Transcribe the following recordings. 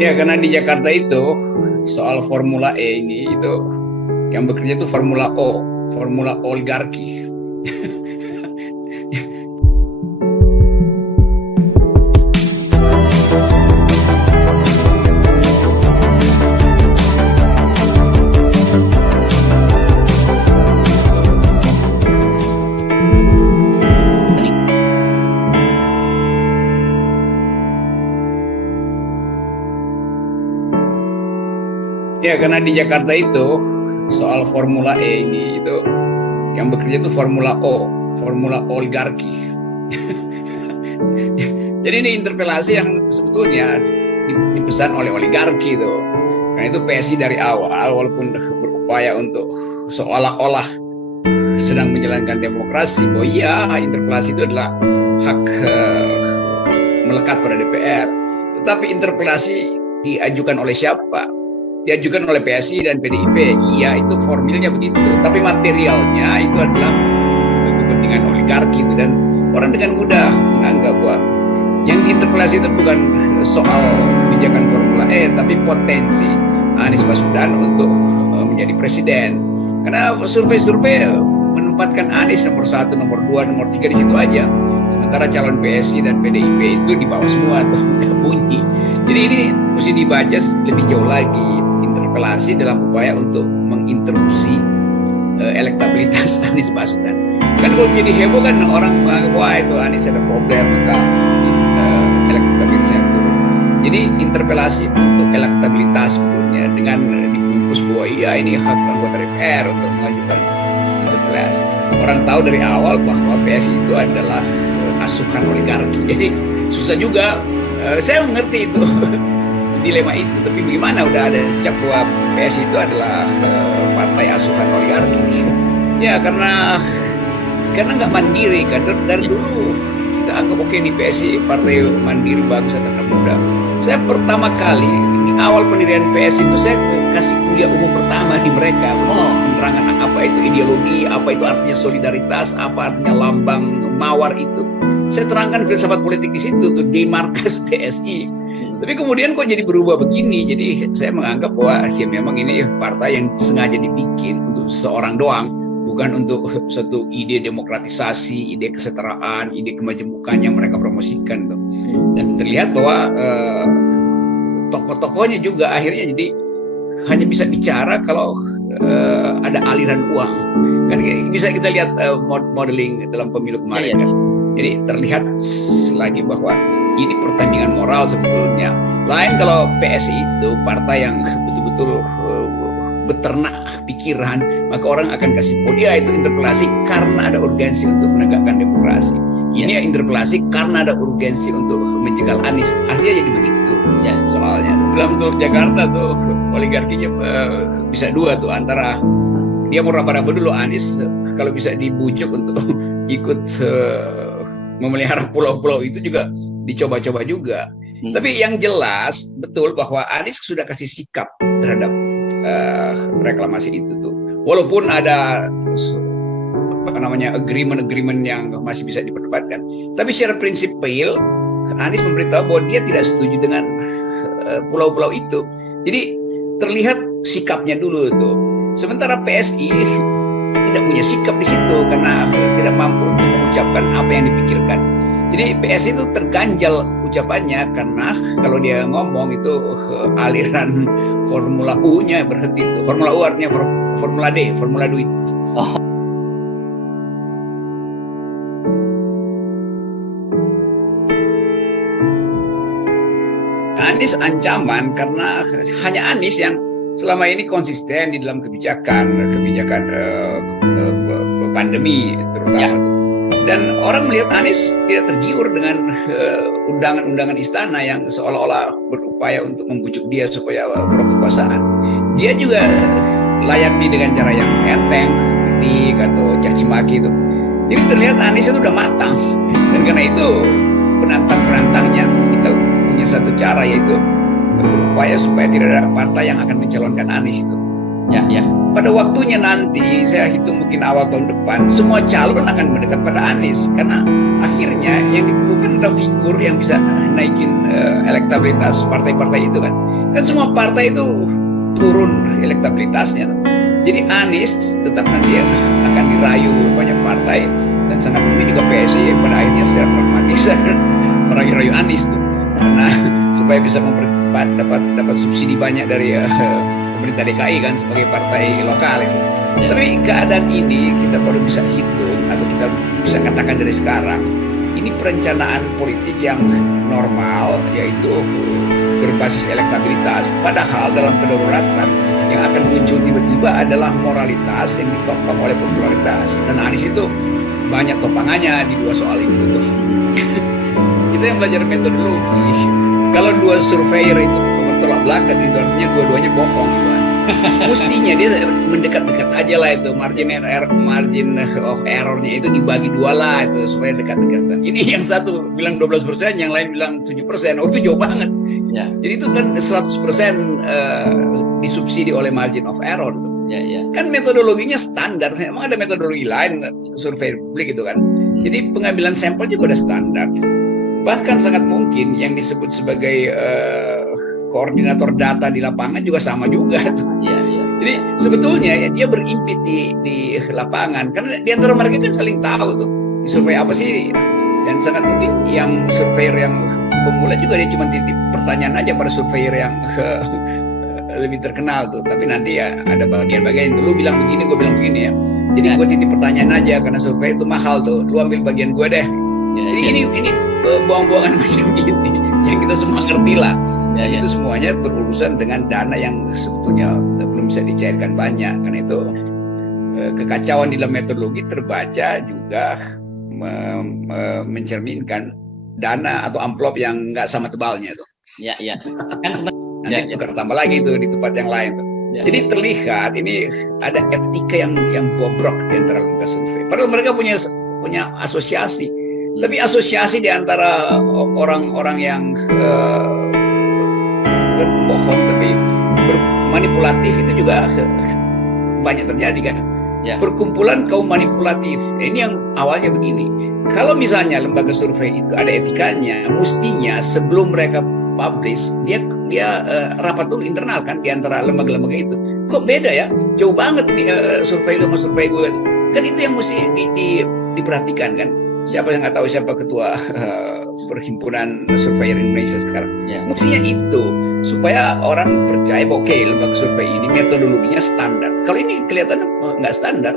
Ya, karena di Jakarta itu soal Formula E ini itu yang bekerja itu Formula O, Formula oligarki. Ya, karena di Jakarta itu soal Formula E ini itu yang bekerja itu Formula O, Formula oligarki. Jadi ini interpelasi yang sebetulnya dipesan oleh oligarki itu. Karena itu PSI dari awal walaupun berupaya untuk seolah-olah sedang menjalankan demokrasi, bahwa iya interpelasi itu adalah hak melekat pada DPR. Tetapi interpelasi diajukan oleh siapa? Diajukan oleh PSI dan PDIP. Iya, itu formilnya begitu. Tapi materialnya itu adalah kepentingan oligarki itu, dan orang dengan mudah menganggap bahwa yang diinterpelasi itu bukan soal kebijakan Formula E, tapi potensi Anies Baswedan untuk menjadi presiden. Karena survei-survei menempatkan Anies nomor 1, nomor 2, nomor 3 di situ aja. Sementara calon PSI dan PDIP itu di bawah semua tuh, nggak bunyi. Jadi ini mesti dibaca lebih jauh lagi, interpelasi dalam upaya untuk menginterupsi elektabilitas Anies Baswedan. Kan kalau jadi heboh kan orang menganggap wah itu Anies ada problem, maka elektabilitasnya turun. Jadi interpelasi untuk elektabilitas sebetulnya dengan dibungkus bahwa iya ini hak anggota DPR untuk mengajukan interpelasi. Orang tahu dari awal bahwa PSI itu adalah asuhan oligarki. Jadi susah juga. Saya mengerti itu dilema itu, tapi bagaimana udah ada cap bahwa PSI itu adalah partai asuhan oligarki. Ya karena nggak mandiri kan, dari dulu kita anggap oke nih PSI partai mandiri bagus dan anak muda. Saya pertama kali di awal pendirian PSI itu saya kasih kuliah umum pertama di mereka, penerangan apa itu ideologi, apa itu artinya solidaritas, apa artinya lambang mawar itu. Saya terangkan filsafat politik di situ tuh di markas PSI. Tapi kemudian kok jadi berubah begini. Jadi saya menganggap bahwa ya memang ini partai yang sengaja dibikin untuk seseorang doang, bukan untuk satu ide demokratisasi, ide kesetaraan, ide kemajemukan yang mereka promosikan tuh. Dan terlihat bahwa tokoh-tokohnya juga akhirnya jadi hanya bisa bicara kalau ada aliran uang. Kan bisa kita lihat modeling dalam pemilu kemarin kan. Jadi terlihat lagi bahwa ini pertandingan moral sebetulnya. Lain kalau PSI itu partai yang betul-betul beternak pikiran, maka orang akan kasih dia itu interpelasi karena ada urgensi untuk menegakkan demokrasi. Ini interpelasi karena ada urgensi untuk menjegal Anies. Artinya jadi begitu soalnya. Dalam Jakarta tuh oligarkinya bisa dua tuh, antara dia mau raba-raba dulu Anies, kalau bisa dibujuk untuk ikut memelihara pulau-pulau itu juga dicoba-coba juga. Tapi yang jelas betul bahwa Anies sudah kasih sikap terhadap reklamasi itu tuh. Walaupun ada agreement yang masih bisa diperdebatkan, tapi secara prinsipil Anies memberitahu bahwa dia tidak setuju dengan pulau-pulau itu. Jadi terlihat sikapnya dulu tuh. Sementara PSI tidak punya sikap di situ karena tidak mampu untuk mengucapkan apa yang dipikirkan. Jadi PSI itu terganjal ucapannya karena kalau dia ngomong itu aliran Formula U-nya berhenti itu. Formula U artinya Formula D, Formula duit. Anies ancaman karena hanya Anies yang selama ini konsisten di dalam kebijakan pandemi terutama. Dan orang melihat Anies tidak tergiur dengan undangan-undangan istana yang seolah-olah berupaya untuk membujuk dia supaya pro kekuasaan. Dia juga layani dengan cara yang enteng, kritik atau caci maki itu. Jadi terlihat Anies itu udah matang, dan karena itu penantang-penantangnya tinggal punya satu cara, yaitu berupaya supaya tidak ada partai yang akan mencalonkan Anies itu. Pada waktunya nanti, saya hitung mungkin awal tahun depan, semua calon akan mendekat pada Anies, karena akhirnya yang diperlukan adalah figur yang bisa naikin elektabilitas partai-partai itu kan. Kan semua partai itu turun elektabilitasnya. Jadi Anies tetap nanti akan dirayu banyak partai dan sangat mungkin juga PSI pada akhirnya secara pragmatis merayu-rayu Anies tuh, karena supaya bisa dapat subsidi banyak dari pemerintah DKI kan sebagai partai lokal itu. Tapi keadaan ini kita baru bisa hitung atau kita bisa katakan dari sekarang ini perencanaan politik yang normal, yaitu berbasis elektabilitas. Padahal dalam kedaruratan yang akan muncul tiba-tiba adalah moralitas yang ditopang oleh popularitas. Dan Anies itu banyak topangannya di dua soal itu. Kita yang belajar metodologi, kalau dua surveyor itu bertolak belakang itu artinya dua-duanya bohong gitu kan. Mestinya dia mendekat-dekat aja lah itu, margin of errornya itu dibagi dua lah itu supaya dekat-dekat. Ini yang satu bilang 12%, yang lain bilang 7%. Oh itu jauh banget. Ya. Jadi itu kan 100% disubsidi oleh margin of error itu. Ya. Kan metodologinya standar. Emang ada metodologi lain survei publik itu kan. Jadi pengambilan sampel juga udah standar. Bahkan sangat mungkin yang disebut sebagai koordinator data di lapangan juga sama juga tuh. Iya. Jadi sebetulnya ya, dia berimpit di lapangan karena di antara mereka kan saling tahu tuh di survei apa sih, dan sangat mungkin yang surveyor yang pemula juga dia cuma titip pertanyaan aja pada surveyor yang lebih terkenal tuh, tapi nanti ya ada bagian-bagian itu lu bilang begini gue bilang begini ya, jadi gue titip pertanyaan aja karena survei itu mahal tuh, lu ambil bagian gue deh. Jadi ini buang-buangan macam ini yang kita semua ngerti lah. Itu semuanya berurusan dengan dana yang sebetulnya belum bisa dicairkan banyak. Karena itu kekacauan di dalam metodologi terbaca juga mencerminkan dana atau amplop yang nggak sama tebalnya tuh. Iya. Kan nanti tukar tambah lagi tuh di tempat yang lain tuh. Jadi terlihat ini ada etika yang bobrok di antara lembaga survei. Padahal mereka punya asosiasi. Tapi asosiasi di antara orang-orang yang bukan bohong tapi manipulatif itu juga banyak terjadi kan. Perkumpulan kaum manipulatif. Ini yang awalnya begini. Kalau misalnya lembaga survei itu ada etikanya, mestinya sebelum mereka publish dia rapat dulu internal kan di antara lembaga-lembaga itu. Kok beda ya? Jauh banget survei lu sama survei gue. Kan itu yang mesti diperhatikan kan. Siapa yang nggak tahu siapa ketua perhimpunan surveyor Indonesia sekarang? Mestinya itu supaya orang percaya bahwa oke, lembaga survei ini metodologinya standar. Kalau ini kelihatan nggak standar.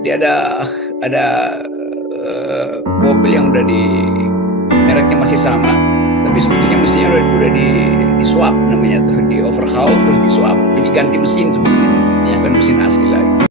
Jadi ada mobil yang udah mereknya masih sama, tapi sebetulnya mestinya udah di swap namanya tuh, di overhaul terus di swap, jadi ganti mesin sebetulnya.